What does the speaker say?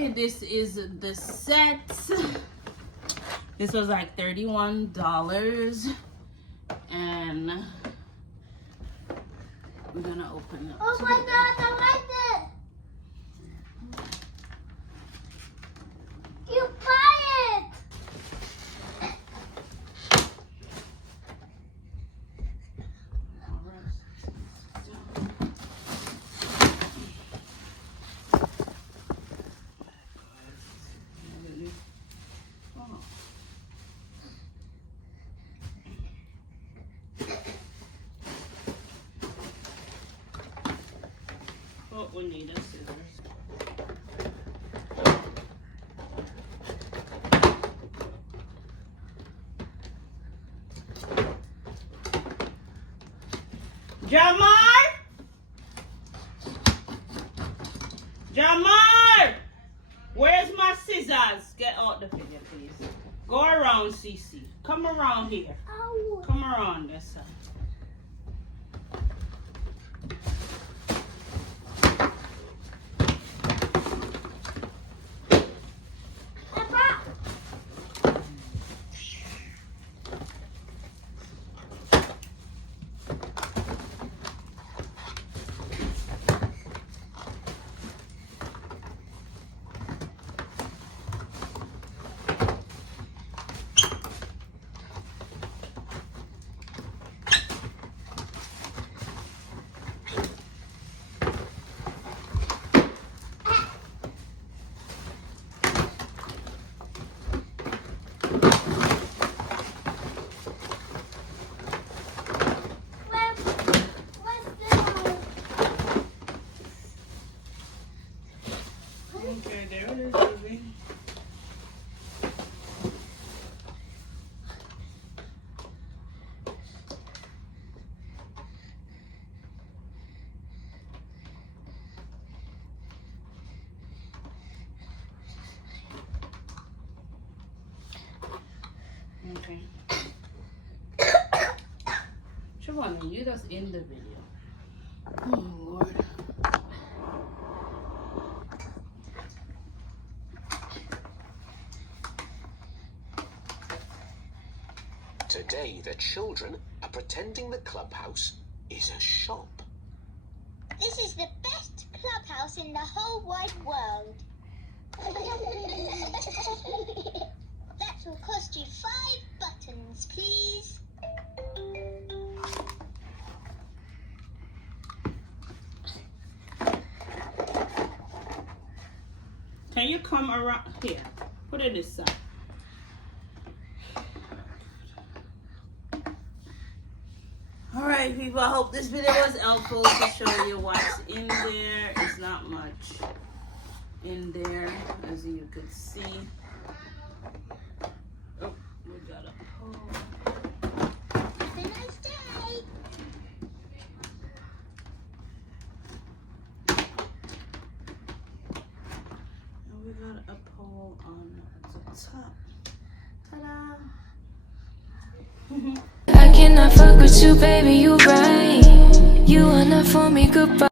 Okay, this is the set. This was like $31, and we're gonna open it. Oh my God, I like it. You buy it. Oh, we need a scissors. Jamar! Jamar! Where's my scissors? Get out the figure, please. Go around, Cece. Come around here. Ow. Come around this side. Okay, there it is, baby. Okay. Siobhan, you just in the video. Oh, Lord. Today, the children are pretending the clubhouse is a shop. This is the best clubhouse in the whole wide world. That will cost you 5 buttons, please. Can you come around here? Put it this side. Alright people, I hope this video was helpful to show you what's in there. It's not much in there, as you could see. Oh, we got a pole. Have a nice day. And we got a pole on the top. Ta-da! I cannot fuck with you, baby, you right. You are not for me, goodbye.